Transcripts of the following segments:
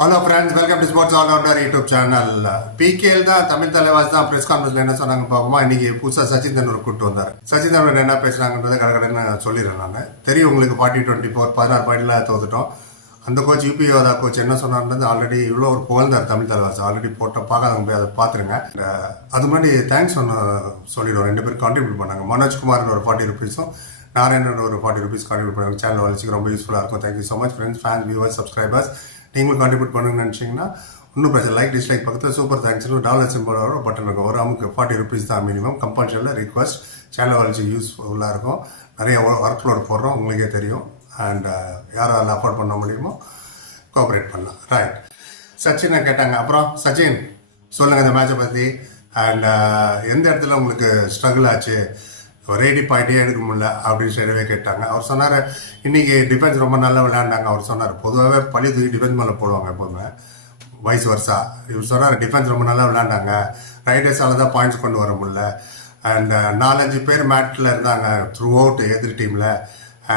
Hello friends welcome to sports all outer YouTube channel PKL தான் தமிழ் தலைவாஸ் தான் press கான்ஃபரன்ஸ்ல என்ன சொன்னாங்க பார்ப்போமா இன்னைக்கு புதுசாக சச்சின் தெண்டுல்கர் கூப்பிட்டு வந்தார். சச்சின் தெண்டுல்கர் என்ன பேசுறாங்கன்றத கடற்கடன்னு சொல்லிடுறேன் நான். தெரியும் உங்களுக்கு ஃபார்ட்டி டுவெண்ட்டி ஃபோர் பதினாறு பாயிண்ட்ல தோத்துட்டோம். அந்த கோச் யூபி யோதா கோச் என்ன சொன்னார்ன்றது ஆல்ரெடி இவ்வளோ ஒரு புகழ்ந்தார் தமிழ் தலைவாஸ் ஆல்ரெடி போட்ட பார்க்காதவங்க போய் அதை பார்த்துருங்க. அது முன்னாடி தேங்க்ஸ் ஒன்று சொல்லிடுவோம். ரெண்டு பேரும் கான்ட்ரிபியூட் பண்ணாங்க. மனோஜ்குமார் ஒரு ஃபார்ட்டி ருபீஸும் நாராயணன் ஒரு ஃபார்ட்டி ருபீஸ் கான்ட்ரிபியூட் பண்ணாங்க. சேனல் வளர்ச்சிக்கு ரொம்ப யூஸ்ஃபுல்லாக இருக்கும். Thank you so much friends fans viewers subscribers நீங்களும் கான்ட்ரிபியூட் பண்ணுங்கன்னு நினச்சிங்கன்னா இன்னும் பிரச்சனை லைக் டிஸ்லைக் பக்கத்தில் சூப்பர் தேங்க்ஸ்னு டாலர் சிம்பிள் வரும் பட்டன் இருக்கும். ஒரு அமுக்கு ஃபார்ட்டி ருபீஸ் தான் மினிமம் கம்பல்சரியில் ரிக்வஸ்ட் சேனல் வளர்ச்சி யூஸ்ஃபுல்லாக இருக்கும். நிறைய ஒர்க் லோட் போடுறோம். உங்களுக்கே தெரியும். அண்ட் யார் அஃபோர்ட் பண்ண முடியுமோ கோஆப்ரேட் பண்ணலாம். ரைட் சச்சினை கேட்டாங்க. அப்புறம் சச்சின் சொல்லுங்கள் இந்த மேட்சை பற்றி அண்ட் எந்த இடத்துல உங்களுக்கு ஸ்ட்ரகிள் ஆச்சு? ரேடி பாயிண்டே எடுக்க முடியல அப்படின்னு சொல்லவே கேட்டாங்க. அவர் சொன்னார் இன்னைக்கு டிஃபென்ஸ் ரொம்ப நல்லா விளையாண்டாங்க. அவர் சொன்னார். பொதுவாகவே பழி தூக்கி டிஃபென்ஸ் மேலே போடுவாங்க எப்போதுமே. வயசு வருஷா இவர் சொன்னார் டிஃபென்ஸ் ரொம்ப நல்லா விளையாண்டாங்க. ரைடர்ஸால் தான் பாயிண்ட்ஸ் கொண்டு வர முடியல. அண்ட் uh, நாலஞ்சு பேர் மேட்டில் இருந்தாங்க த்ரூ அவுட் எதிர் டீமில்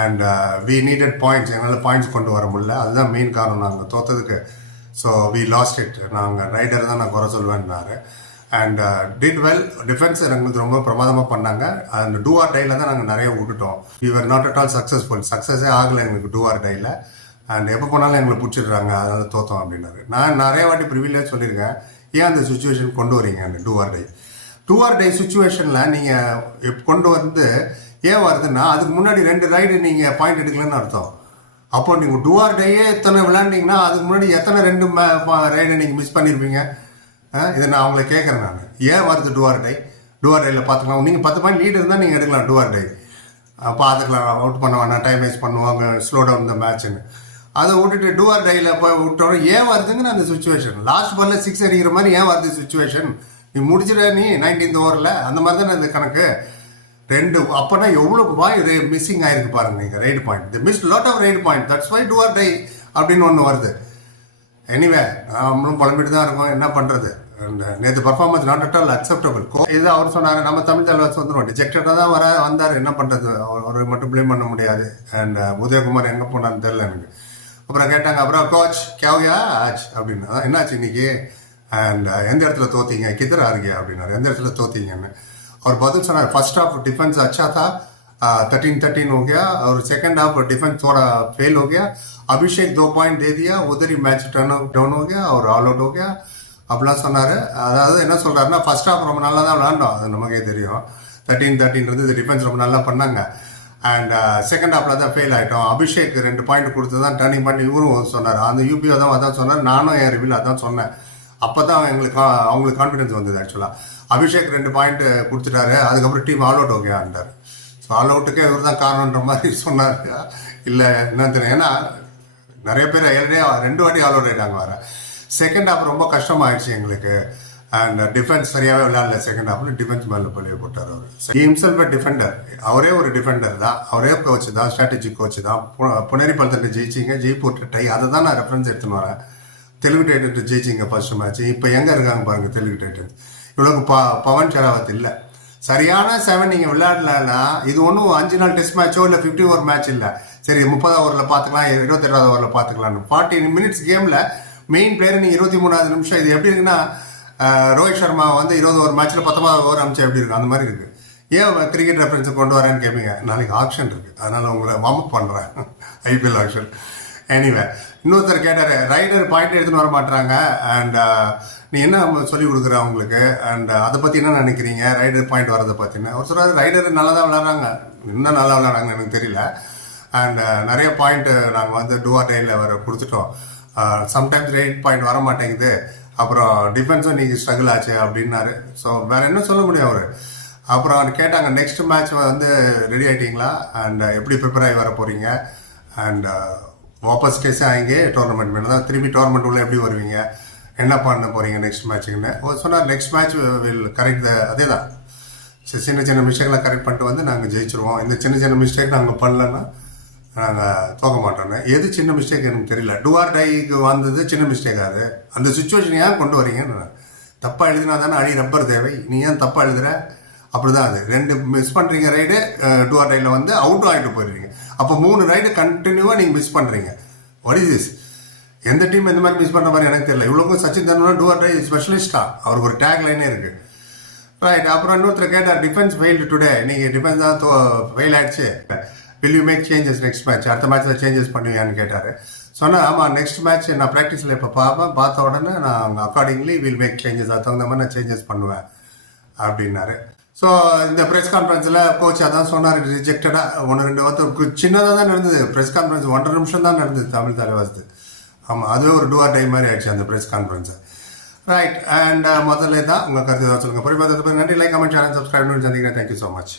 அண்ட் வி நீடட் பாயிண்ட்ஸ் எங்களால் பாயிண்ட்ஸ் கொண்டு வர முடியல. அதுதான் மெயின் காரணம். நாங்கள் தோத்ததுக்கு. ஸோ வி லாஸ்ட் இட் நாங்கள் ரைடர் தான் நான் குறை சொல்வேன்னாரு. அண்ட் டிட் வெல் டிஃபென்ஸ் எங்களுக்கு ரொம்ப பிரமாதமாக பண்ணாங்க. அந்த டூ ஆர் டைல தான் நாங்கள் நிறைய விட்டுட்டோம். You're not at all successful சக்ஸஸே ஆகலை எங்களுக்கு டூ ஆர் டைல அண்ட் எப்போ போனாலும் எங்களை பிடிச்சிடுறாங்க. அதனால தோத்தோம் அப்படின்னாரு. நான் நிறைய வாட்டி ப்ரிவிலேஜ் சொல்லியிருக்கேன். ஏன் அந்த சுச்சுவேஷன் கொண்டு வரீங்க? அந்த do or die do or die சுச்சுவேஷனில் நீங்கள் கொண்டு வந்து ஏன் வருதுன்னா அதுக்கு முன்னாடி ரெண்டு ரைடு நீங்கள் பாயிண்ட் எடுக்கலன்னு அர்த்தம். அப்போ நீங்கள் டூ ஆர் டேயே எத்தனை விளாண்டிங்கன்னா அதுக்கு முன்னாடி எத்தனை ரெண்டு ரைடை நீங்கள் மிஸ் பண்ணியிருப்பீங்க இதை நான் அவங்கள கேட்குறேன் நான். ஏன் வருது டூஆர் டை டூஆர் டையில் பார்த்துக்கலாம். நீங்கள் பத்து பாயிண்ட் லீடு இருந்தால் நீங்கள் எடுக்கலாம் டூஆர் டை பார்த்துக்கலாம். அவுட் பண்ண வேணாம். டைம் வேஸ்ட் பண்ணுவாங்க ஸ்லோ டவுன் இந்த மேட்ச்னு அதை விட்டுட்டு டூஆர் டையில் போய் விட்டோம் ஏன் வருதுங்கன்னு அந்த சுச்சுவேஷன் லாஸ்ட் பாலில் சிக்ஸ் அடிக்கிற மாதிரி ஏன் வருது சுச்சுவேஷன் நீ முடிச்சிட நீ நைன்டீன்த் ஓவரில் அந்த மாதிரி தானே இந்த கணக்கு. ரெண்டு அப்போனா எவ்வளோ பாய் மிஸ்ஸிங் ஆயிருக்கு பாருங்க நீங்கள் raid point the miss lot of raid point that's why do or die அப்படின்னு ஒன்று வருது. எனிவே நம்மளும் புலம்பிட்டு தான் இருக்கோம். என்ன பண்ணுறது அந்த நேற்று performance not at all acceptable கோ இது அவர் சொன்னார் நம்ம தமிழ் தலைவர் வந்துடும் டிஜெக்டடாக தான் வர வந்தார். என்ன பண்ணுறது அவர் மட்டும் ப்ளேம் பண்ண முடியாது. அண்ட் uh, உதயகுமார் எங்கே போனான்னு தெரில எனக்கு. அப்புறம் கேட்டாங்க அப்புறம் கோச் கேவியா ஆச் அப்படின்னு. அதான் என்னாச்சு இன்னைக்கு? அண்ட் uh, எந்த இடத்துல தோத்தீங்க? கிதர் ஆர்கியா அப்படின்னாரு. எந்த இடத்துல தோத்தீங்கன்னு? அவர் பதில் சொன்னார் ஃபர்ஸ்ட் ஆஃப் டிஃபென்ஸ் அச்சா थर्टीन थर्टीन हो गया और सेकंड हाफ डिफेंस थोड़ा फेल हो गया अभिषेक दो पॉइंट दे दिया उधर ही मैच टर्न डाउन हो गया और ऑल आउट हो गया அப்படிலாம் சொன்னார் அதாவது என்ன சொல்கிறாருன்னா ஃபர்ஸ்ட் ஹாஃப் ரொம்ப நல்லா தான் விளாண்டோம் அது நமக்கே தெரியும் தேர்ட்டீன் தேர்ட்டின் இருந்து டிஃபென்ஸ் ரொம்ப நல்லா பண்ணாங்க அண்ட் செகண்ட் ஹாஃபில் தான் ஃபெயில் ஆகிட்டோம் அபிஷேக் ரெண்டு பாயிண்ட் கொடுத்து தான் டர்னிங் பண்ணி இவரும் சொன்னார் அந்த யூபிஓ தான் அதான் சொன்னார் நானும் என் ரிவியூவில் அதான் சொன்னேன் அப்போ தான் எங்களுக்கு கா- அவங்களுக்கு கான்ஃபிடன்ஸ் வந்தது ஆக்சுவலாக அபிஷேக் ரெண்டு பாயிண்ட் கொடுத்துட்டாரு அதுக்கப்புறம் team all out ஓகேன்றார் so fall அவுட்டுக்கே இவர் தான் காரணன்ற மாதிரி சொன்னார் இல்லை என்னன்னு தெரியும் ஏன்னா நிறைய பேர் ஏற்கனவே ரெண்டு வாட்டி ஆல் அவுட் ஆகிட்டாங்க வர செகண்ட் ஹாஃப் ரொம்ப கஷ்டமாயிடுச்சு எங்களுக்கு. அண்ட் டிஃபென்ஸ் சரியாகவே விளையாடல. செகண்ட் ஹாஃப்ல டிஃபென்ஸ் மேலே பழிய போட்டார் அவர். ஹிம்செல்ஃப் டிஃபெண்டர் அவரே ஒரு டிஃபெண்டர் தான். அவரே கோச் தான் ஸ்ட்ராட்டஜி கோச் தான். பு- புனேரி பலத்தை ஜெயிச்சிங்க ஜெய்ப்பூர் டை அதை தான் நான் ரெஃபரன்ஸ் எடுத்துன்னு வரேன். தெலுங்கு டைட்டன்ஸ் ஜெயிச்சிங்க ஃபர்ஸ்ட் மேட்ச் இப்போ எங்கே இருக்காங்க பாருங்கள் தெலுங்கு டைட்டன்ஸ் இவ்வளவு ப பவன் ஷெராவத் இல்லை. சரியான செவன் நீங்கள் விளையாடலன்னா இது ஒன்றும் அஞ்சு நாள் டெஸ்ட் மேட்சோ இல்லை ஃபிஃப்டி ஓவர் மேட்ச் இல்லை. சரி முப்பதாவது ஓவரில் பார்த்துக்கலாம் இருபத்தெட்டாவது ஓவரில் பார்த்துக்கலாம்னு ஃபார்ட்டி மினிட்ஸ் கேமில் மெயின் பிளேயர் நீங்கள் இருபத்தி மூணாவது நிமிஷம் இது எப்படி இருக்குன்னா ரோஹித் சர்மா வந்து இருபது ஓவர் மேட்ச்சில் பத்தொன்பதாவது ஓவர் அமைச்சா எப்படி இருக்கும்? அந்த மாதிரி இருக்கு. ஏன் கிரிக்கெட் ரெஃபரன்ஸை கொண்டு வரேன்னு கேட்பீங்க நாளைக்கு ஆப்ஷன் இருக்கு. அதனால உங்களை வார்ம் அப் பண்ணுறேன் ஐபிஎல் ஆப்ஷன் எனிவே இன்னொருத்தர் கேட்டார் ரைடர் பாயிண்ட் எடுத்துன்னு வர மாட்டாங்க அண்ட் நீ என்ன சொல்லி கொடுக்குற அவங்களுக்கு? அண்ட் uh, அதை பற்றி என்ன நினைக்கிறீங்க? ரைடர் பாயிண்ட் வரதை பற்றின ஒரு சொல்கிறாரு ரைடர் நல்லா தான் விளாட்றாங்க இன்னும் நல்லா விளாட்றாங்க எனக்கு தெரியல. அண்ட் uh, நிறைய பாயிண்ட் நாங்கள் வந்து டூஆர் டைலில் வர கொடுத்துட்டோம். சம்டைம்ஸ் ரைட் பாயிண்ட் வர மாட்டேங்குது. அப்புறம் டிஃபென்ஸும் நீங்கள் ஸ்ட்ரகிள் ஆச்சு அப்படின்னாரு. ஸோ வேற என்ன சொல்ல முடியும் அவர்? அப்புறம் அவர் கேட்டாங்க நெக்ஸ்ட் மேட்ச் வந்து ரெடி ஆகிட்டீங்களா அண்ட் uh, எப்படி ப்ரிப்பேர் ஆகி வர போகிறீங்க அண்ட் வாபஸ் கேஸே ஆகிங்க டோர்னமெண்ட் மேலே தான். திரும்பி டோர்னமெண்ட் உள்ள எப்படி வருவீங்க? என்ன பண்ண போறீங்க நெக்ஸ்ட் மேட்ச்சுக்குன்னு அவர் நெக்ஸ்ட் மேட்ச் வில் கரெக்ட் அதே தான் சின்ன சின்ன மிஸ்டேக்லாம் கரெக்ட் பண்ணிட்டு வந்து நாங்கள் ஜெயிச்சிருவோம். இந்த சின்ன சின்ன மிஸ்டேக் நாங்கள் பண்ணலன்னா நாங்கள் தோக்க மாட்டோம்னு. எது சின்ன மிஸ்டேக் எனக்கு தெரியல. டுவார் டைக்கு வந்தது சின்ன மிஸ்டேக் அது? அந்த சுச்சுவேஷன் ஏன் கொண்டு வரீங்கன்னு தப்பாக எழுதினா தானே அடி ரப்பர் தேவை. நீ ஏன் தப்பாக எழுதுற? அப்படிதான் அது. ரெண்டு மிஸ் பண்ணுறீங்க ரைடு டுவார் டைல வந்து அவுட்டும் ஆகிட்டு போயிடுறீங்க. அப்போ மூணு ரைடு கண்டினியூவாக நீங்கள் மிஸ் பண்ணுறீங்க வாட் இஸ் திஸ் எந்த டீம் இந்த மாதிரி மிஸ் பண்ண மாதிரி எனக்கு தெரியல. இவ்வளோக்கும் சச்சின் தெண்டுல்கர் டூ ஆர் ஸ்பெஷலிஸ்டா அவருக்கு ஒரு டேக் லைனே இருக்கு. ரைட் அப்புறம் இன்னொருத்தர் கேட்டார் டிஃபென்ஸ் ஃபெயில்டு டுடே நீங்கள் டிஃபென்ஸ் தான் ஃபெயில் ஆயிடுச்சு. Will you make changes next match அடுத்த மேட்ச்சில் சேஞ்சஸ் பண்ணுவியான்னு கேட்டார். சொன்னேன் ஆமாம் நெக்ஸ்ட் மேட்ச் நான் ப்ராக்டிஸில் இப்போ பார்ப்பேன். பார்த்த உடனே நான் அக்கார்டிங்லி வில் மேக் சேஞ்சஸ் அது தகுந்த மாதிரி நான் சேஞ்சஸ் பண்ணுவேன். அப்படின்னாரு. ஸோ இந்த ப்ரெஸ் கான்ஃபரன்ஸில் கோச் அதான் சொன்னார் ரிஜெக்டடாக ஒன்று ரெண்டு வார்த்தை சின்னதாக தான் நடந்தது. ப்ரெஸ் கான்ஃபரன்ஸ் ஒன்றரை நிமிஷம் தான் நடந்தது தமிழ் தலைவாசத்து ஆமாம் அதுவே ஒரு டூஆர் டைம் மாதிரி ஆயிடுச்சு அந்த ப்ரெஸ் கான்ஃபரன்ஸை ரைட் அண்ட் முதல்ல தான் உங்கள் கருத்து ஏதாவது சொல்லுங்கள் பொறுப்பாக நன்றி. லைக் கமெண்ட் சேனல் சப்ஸ்கிரைப் பண்ணி சந்திக்கிறேன். Thank you so much